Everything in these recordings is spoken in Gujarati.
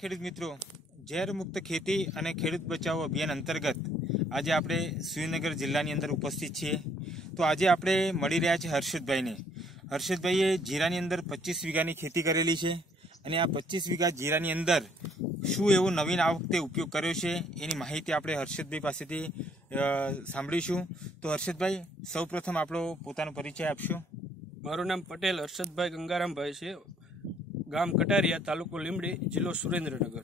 ખેડૂત મિત્રો, ઝેર મુક્ત ખેતી અને ખેડૂત બચાવો અભિયાન અંતર્ગત આજે આપણે સુરેન્દ્રનગર જિલ્લાની અંદર ઉપસ્થિત છીએ. તો આજે આપણે મળી રહ્યા છે હર્ષદભાઈને. હર્ષદભાઈએ જીરાની અંદર પચીસ વીઘાની ખેતી કરેલી છે અને આ પચીસ વીઘા જીરાની અંદર શું એવો નવીન આ વખતે ઉપયોગ કર્યો છે એની માહિતી આપણે હર્ષદભાઈ પાસેથી સાંભળીશું. તો હર્ષદભાઈ, સૌપ્રથમ આપણો પોતાનો પરિચય આપશો. મારું નામ પટેલ હર્ષદભાઈ ગંગારામભાઈ છે. ગામ કટારિયા તાલુકો લીમડી જિલ્લો સુરેન્દ્રનગર.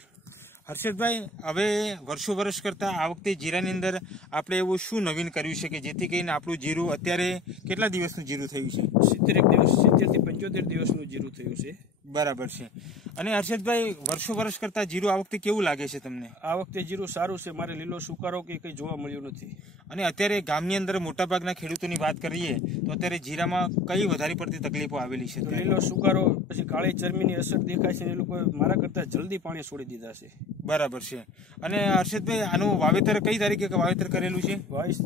હર્ષદભાઈ હવે વર્ષો વર્ષ કરતા આ વખતે જીરાની અંદર આપણે એવું શું નવીન કર્યું છે કે જેથી કરીને આપણું જીરું અત્યારે કેટલા દિવસનું જીરું થયું છે? સિત્તેર એક દિવસ સિત્તેરથી પંચોતેર દિવસનું જીરું થયું છે. બરાબર છે. અને હર્ષદભાઈ વર્ષો વર્ષ કરતા જીરું આ વખતે કેવું લાગે છે તમને? આ વખતે જીરું સારું છે. મારે લીલો સુકારો કે કંઈ જોવા મળ્યું નથી. અને અત્યારે ગામની અંદર મોટાભાગના ખેડૂતોની વાત કરીએ તો અત્યારે જીરામાં કઈ વધારે પડતી તકલીફો આવેલી છે લીલો સુકારો પછી કાળી ચરમીની અસર દેખાય છે એ લોકોએ મારા કરતાં જલ્દી પાણી છોડી દીધા છે. બરાબર છે. અને હર્ષદભાઈ આનું વાવેતર કઈ તારીખે વાવેતર કરેલું છે? વાઈસ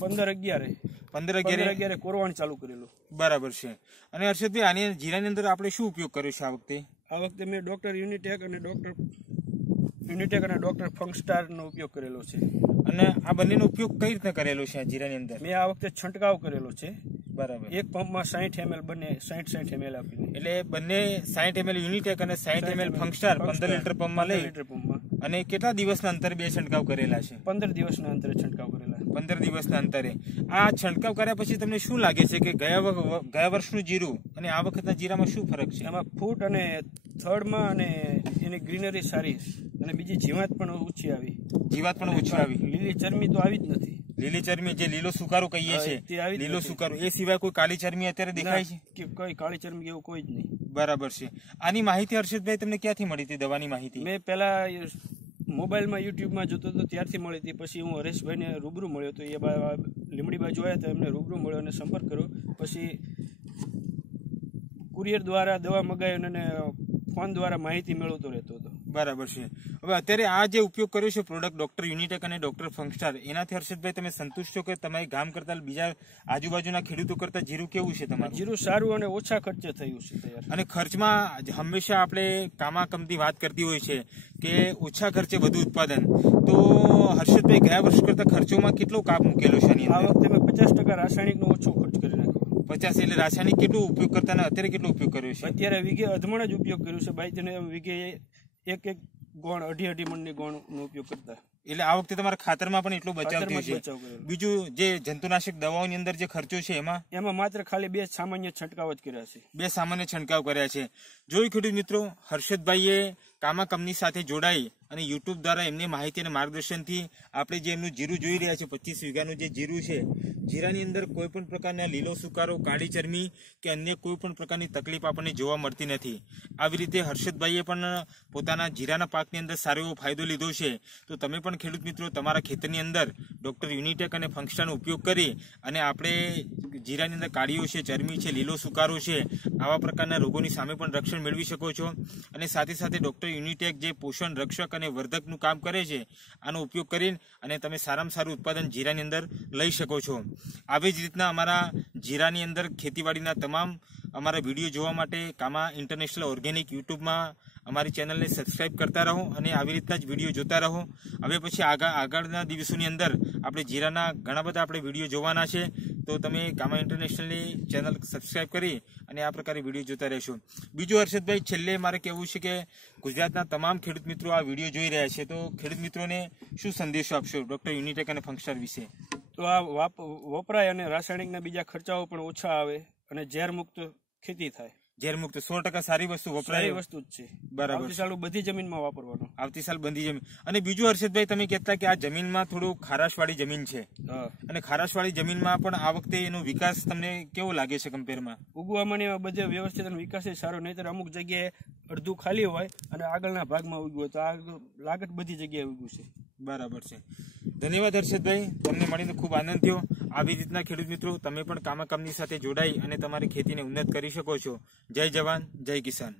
પંદર અગિયારે. પંદર અગિયારે અગિયાર? અગિયારે કોરવાણ ચાલુ કરેલું. બરાબર છે. અને હર્ષદભાઈ આની જીરાની અંદર આપણે શું ઉપયોગ કર્યો છે આ વખતે? આ વખતે મેં ડૉક્ટર યુનિટેક અને ડૉક્ટર યુનિટેક અને ડૉક્ટર ફંગસ્ટારનો ઉપયોગ કરેલો છે. અને આ બંનેનો ઉપયોગ કઈ રીતના કરેલો છે આ જીરાની અંદર? મેં આ વખતે છંટકાવ કરેલો છે. બરાબર. એક પંપમાં સાઠ એમએલ બંને સાઠ સાઠ એમએલ આપીને. એટલે બંને સાઠ એમએલ યુનિટેક અને સાઠ એમએલ ફંક્સ્ટાર પંદર લીટર પંપમાં લઈ લીટર પંપમાં. અને કેટલા દિવસના અંતરે બે છંટકાવ કરેલા છે? પંદર દિવસના અંતરે છંટકાવ પંદર દિવસના અંતરે. આ છંટકાવ કર્યા પછી તમને શું લાગે છે કે ગયા ગયા વર્ષનું જીરું અને આ વખતના જીરામાં શું ફરક છે? એમાં ફૂટ અને થર્ડમાં અને એની ગ્રીનરી સારી અને બીજી જીવાત પણ ઓછી આવી. જીવાત પણ ઓછી આવી. લીલી ચરમી તો આવી જ નથી. લીલી ચરમી જે લીલો સુકારો કહીએ છીએ છે તે આવી લીલો સુકારો. એ સિવાય કોઈ કાળી ચરમી અત્યારે દેખાય છે? કે કોઈ કાળી ચરમી એવું કોઈ જ નહીં. બરાબર છે. આની માહિતી હર્ષદભાઈ તમને ક્યાંથી મળી હતી દવાની માહિતી? મેં પહેલા મોબાઈલમાં, યુટ્યુબમાં જોતો હતો ત્યારથી મળી હતી. પછી હું હરેશભાઈને રૂબરૂ મળ્યો તો એ લીમડી બાજુ આવ્યા તો એમને રૂબરૂ મળ્યો અને સંપર્ક કર્યો. પછી કુરિયર દ્વારા દવા મગાવી અને ફોન દ્વારા માહિતી મેળવતો રહેતો હતો. બરાબર છે. હવે અત્યારે આ જે ઉપયોગ કર્યો છે પ્રોડક્ટ ડોક્ટર યુનિટેક અને ડોક્ટર ફંક્સ્ટાર એનાથી હર્ષદભાઈ તમે સંતુષ્ટ છો કે તમારી ગામ કરતા બીજા આજુબાજુના ખેડૂતો કરતા જીરું કેવું છે તમારું? જીરું સારું અને ઓછા ખર્ચે થયું છે અને ખર્ચમાં હંમેશા આપણે કામા કંપની વાત કરતી હોય છે કે ઓછા ખર્ચે વધુ ઉત્પાદન. તો હર્ષદભાઈ ગયા વર્ષ કરતા ખર્ચોમાં કેટલો કાપ મૂકેલો છે આ વખતે મેં પચાસ ટકા રાસાયણિકનો ઓછો ખર્ચ કરી નાખ્યો. પચાસ એટલે રાસાયણિક કેટલો ઉપયોગ કરતા અને અત્યારે કેટલો ઉપયોગ કર્યો છે? અત્યારે વિઘે અધમણ જ ઉપયોગ કર્યો છે. ભાઈ તેને વીઘે એક એક ગોણ અઢી અઢી મણની ગોણનો ઉપયોગ કરતા. એટલે આ વખતે તમારા ખાતરમાં પણ એટલો બચાવ થયો છે. બીજું જે જંતુનાશક દવાઓની અંદર જે ખર્ચો છે એમાં? એમાં માત્ર ખાલી બે સામાન્ય છંટકાવ જ કર્યા છે. બે સામાન્ય છંટકાવ કર્યા છે. જોયું ખેડૂત મિત્રો હર્ષદભાઈએ કામા કંપની સાથે જોડાઈ અને યુટ્યુબ દ્વારા એમની માહિતી અને માર્ગદર્શનથી આપણે જે એમનું જીરું જોઈ રહ્યા છે પચીસ વીઘાનું જે જીરું છે જીરાની અંદર કોઈ પણ પ્રકારના લીલો સુકારો કાળી ચરમી કે અન્ય કોઈ પણ પ્રકારની તકલીફ આપણને જોવા મળતી નથી. આવી રીતે હર્ષદભાઈએ પણ પોતાના જીરાના પાકની અંદર સારો એવો ફાયદો લીધો છે. તો તમે પણ ખેડૂત મિત્રો, તમારા ખેતરની અંદર ડોક્ટર યુનિટેક અને ફંક્શનનો ઉપયોગ કરી અને આપણે જીરાની અંદર કાળીઓ છે ચરમી છે, લીલો સુકારો છે, આવા પ્રકારના રોગોની સામે પણ રક્ષણ મેળવી શકો છો. અને સાથે સાથે ડૉક્ટર યુનિટેક જે પોષણ રક્ષક અને વર્ધકનું કામ કરે છે, આનો ઉપયોગ કરીને અને તમે સારામાં સારું ઉત્પાદન જીરાની અંદર લઈ શકો છો. આવી જ રીતના અમારા જીરાની અંદર ખેતીવાડીના તમામ અમારા વીડિયો જોવા માટે કામા ઇન્ટરનેશનલ ઓર્ગેનિક યુટ્યુબમાં અમારી ચેનલને સબસ્ક્રાઇબ કરતા રહો અને આવી રીતના જ વીડિયો જોતા રહો. હવે પછી આગળ આગળના દિવસોની અંદર આપણે જીરાના ઘણા બધા આપણે વીડિયો જોવાના છે. તો તમે કામા ઇન્ટરનેશનલની ચેનલ સબસ્ક્રાઇબ કરી અને આ પ્રકારે વીડિયો જોતા રહેશો. બીજું હર્ષદભાઈ, છેલ્લે મારે કહેવું છે કે ગુજરાતના તમામ ખેડૂત મિત્રો આ વીડિયો જોઈ રહ્યા છે. તો ખેડૂત મિત્રોને શું સંદેશો આપશો ડૉક્ટર યુનિટેક અને ફંક્શન વિશે? તો આ વાપ, વપરાય અને રાસાયણિકના બીજા ખર્ચાઓ પણ ઓછા આવે અને ઝેરમુક્ત ખેતી થાય. ઝેર મુક્ત સો ટકા સારી વસ્તુ વપરાય વસ્તુ જ છે. બરાબર. આવતી સાલું બધી જમીનમાં વાપરવાનો. આવતી સાલ બંધી જમીન. અને બીજું હર્ષદભાઈ તમે કહેતા કે આ જમીનમાં થોડું ખારાશવાળી જમીન છે. અને ખારાશવાળી જમીનમાં પણ આ વખતે એનો વિકાસ તમને કેવો લાગે છે કમ્પેરમાં ઉગવામાં બધે વ્યવસ્થિત અને વિકાસ સારો નહીતર અમુક જગ્યાએ અડધું ખાલી હોય અને આગળના ભાગમાં ઉગ્યું હોય તો આ લાગત બધી જગ્યાએ ઉગ્યું છે. બરાબર છે. ધન્યવાદ હર્ષદભાઈ. તમને મળીને ખૂબ આનંદ થયો. આવી રીતના ખેડૂત મિત્રો, તમે પણ કામા કામની સાથે જોડાઈ અને તમારી ખેતીને ઉન્નત કરી શકો છો. જય જવાન, જય કિસાન.